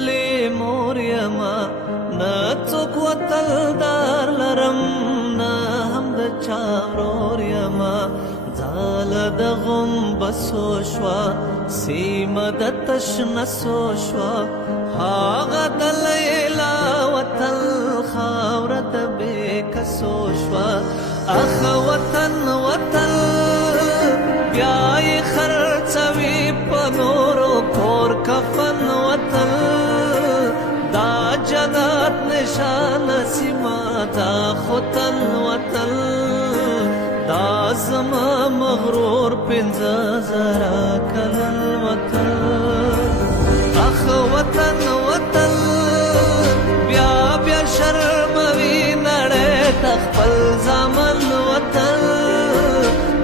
خپلې مور یما نه څوک وطندار لرم نه هم د چا ورور یما ځاله د غومبسو شوه سیمه د تشنسو شوه هغه د لیلا وطن خاوره د بېکسو شوه اخ وطن وطن بیا یې خرڅوي په نورو کور کفن وطن دا جنت نشانه سیمه دا خوتن وطن دا زما مغرور پنځه زره کلن وطن اخ وطن وطن بیا بیا شرموي نړۍ ته خپل زامن وطن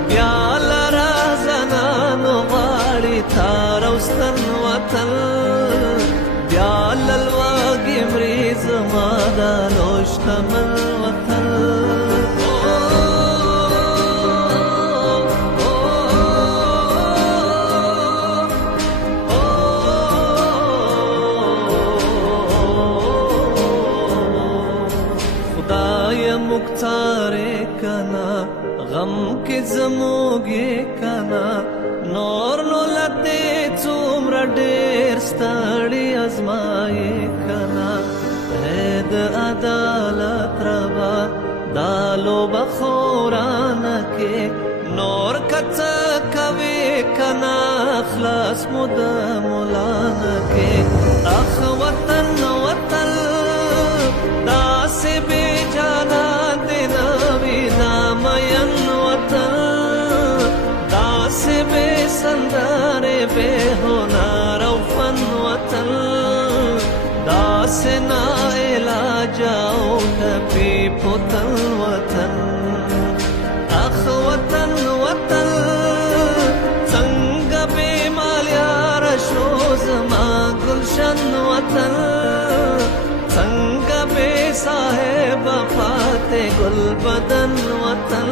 بیا لره زنانو غواړي تار او ستن وطن بیا للواږي مري زما دا لوی شتمن وطن مختارے کنا غم کے زموگے کنا نور نو لتے څومره ډېر ستړي ازمائے کنا د عدالت ربا دالو بخورانه کې نور کڅ کوي کنا خلاص مود مولانا کې اخ وطن وطن داسې بے جانا داسې بے سندارې بے هنر او فن وطن داسې ناعلاج او ټپي پوتن وطن اخ وطن وطن څنګه بې مالیاره شو زما ګلشن وطن څنګه بے صاحب پاتې ګل بدن وطن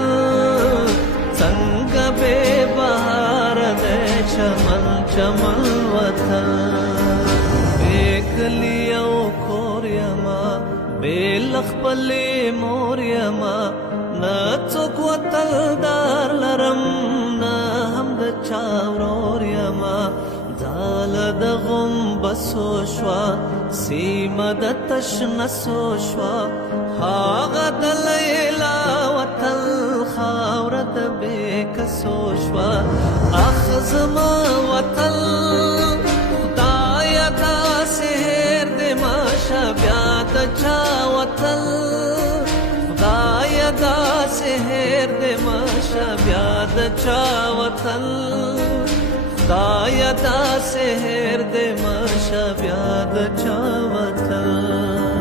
څنګه بے بهار دې چمن چمن وطن بے کلی او کور یما بے خپلې مور یما نه څوک وطندار لرم نه هم د چا ورور یما ځاله د غومبسو شوه سیمه د تشنسو شوه هغه د لیلا وطن خاوره د بېکسو شوه اخ زما وطن خدایه داسې هېر دې ماشه بیا د چا وطن خدایه داسې هېر دې ماشه بیا د چا وطن خدایه داسې هېر دې ماشه بیا د چا وطن